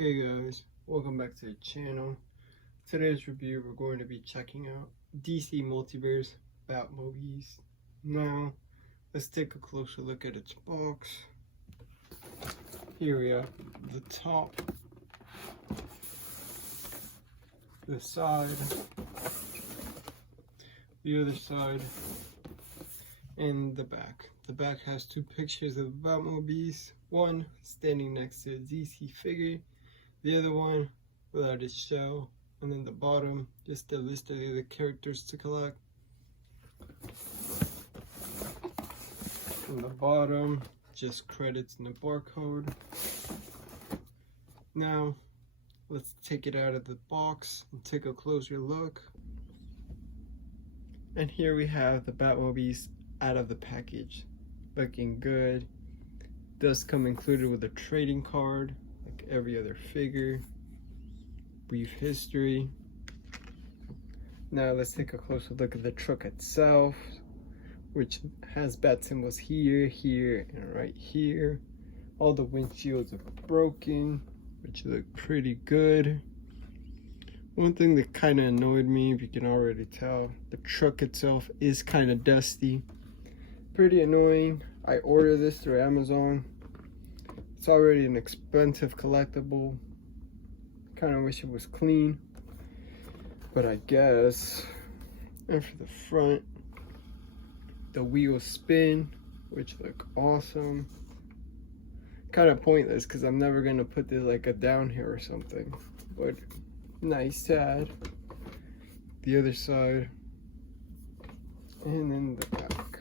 Hey guys, welcome back to the channel. Today's review, we're going to be checking out DC Multiverse Batmobeast. Now, let's take a closer look at its box. Here we have the top, the side, the other side, and the back. The back has two pictures of Batmobeast, one standing next to a DC figure, the other one without its shell, and then the bottom, just a list of the other characters to collect. And the bottom, just credits and the barcode. Now, let's take it out of the box and take a closer look. And here we have the Batmobeast out of the package. Looking good. Does come included with a trading card, like every other figure. Brief history. Now let's take a closer look at the truck itself, which has bat symbols here, here, and right here. All the windshields are broken, which look pretty good. One thing that kind of annoyed me, if you can already tell, the truck itself is kind of dusty. Pretty annoying. I ordered this through Amazon. It's already an expensive collectible. Kind of wish it was clean, but I guess. And for the front, the wheels spin, which look awesome. Kind of pointless because I'm never gonna put this like a down here or something, but nice to add. The other side, and then the back.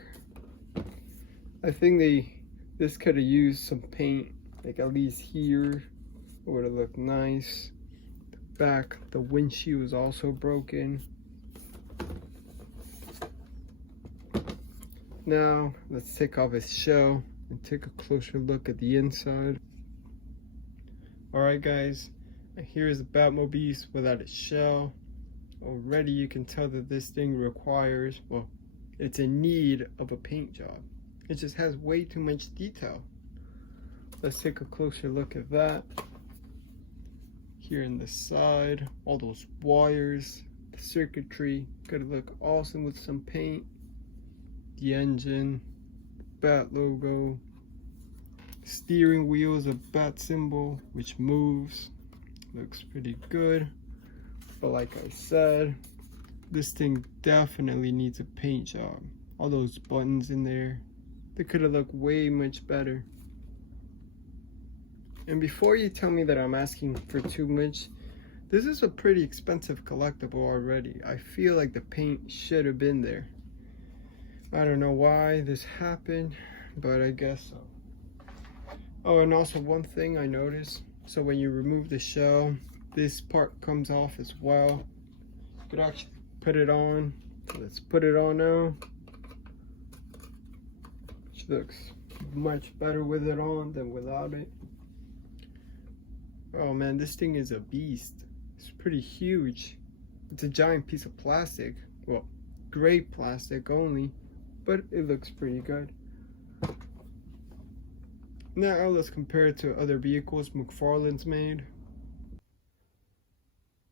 I think this could have used some paint, like at least here, it would have looked nice. The back, the windshield is also broken. Now, let's take off his shell and take a closer look at the inside. Alright guys, here's the Batmobeast without its shell. Already you can tell that this thing requires, well, it's in need of a paint job. It just has way too much detail. Let's take a closer look at that. Here in the side, all those wires, the circuitry, could look awesome with some paint. The engine, bat logo, steering wheel is a bat symbol which moves, looks pretty good. But like I said, this thing definitely needs a paint job. All those buttons in there, they could have looked way much better. And before you tell me that I'm asking for too much, this is a pretty expensive collectible already. I feel like the paint should have been there. I don't know why this happened, but I guess so. Oh, and also one thing I noticed, so when you remove the shell, this part comes off as well. You could actually put it on. Let's put it on now. Which looks much better with it on than without it. Oh man, this thing is a beast. It's pretty huge. It's a giant piece of plastic. Well, gray plastic only, but it looks pretty good. Now let's compare it to other vehicles McFarlane's made.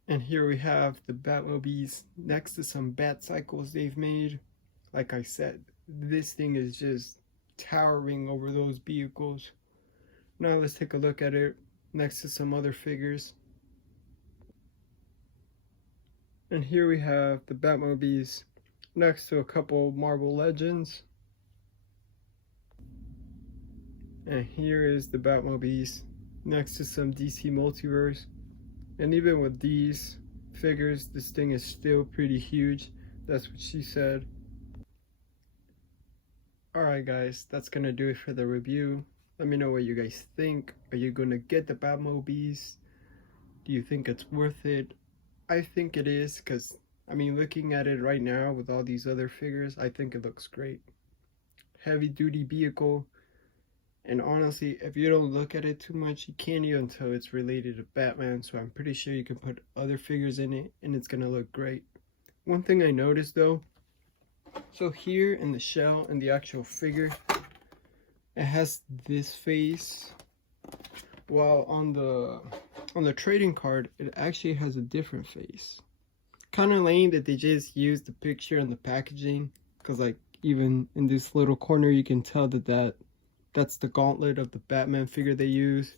And here we have the Batmobeast next to some bat cycles they've made. Like I said, this thing is just towering over those vehicles. Now let's take a look at it next to some other figures. And here we have the Batmobeast next to a couple Marvel Legends. And here is the Batmobeast next to some DC Multiverse. And even with these figures, this thing is still pretty huge. That's what she said. Alright guys, that's gonna do it for the review. Let me know what you guys think. Are you gonna get the Batmobeast? Do you think it's worth it? I think it is, because I mean, looking at it right now with all these other figures, I think it looks great. Heavy duty vehicle. And honestly, if you don't look at it too much, you can't even tell it's related to Batman. So I'm pretty sure you can put other figures in it and it's gonna look great. One thing I noticed though, so here in the shell and the actual figure, it has this face, while on the on the trading card, it actually has a different face. Kind of lame that they just used the picture and the packaging, because like even in this little corner you can tell that's the gauntlet of the Batman figure they use.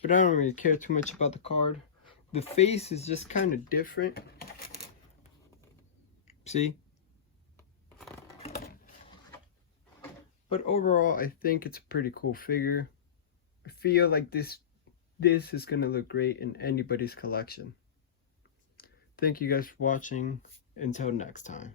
But I don't really care too much about the card. The face is just kind of different. See? But overall, I think it's a pretty cool figure. I feel like this is going to look great in anybody's collection. Thank you guys for watching. Until next time.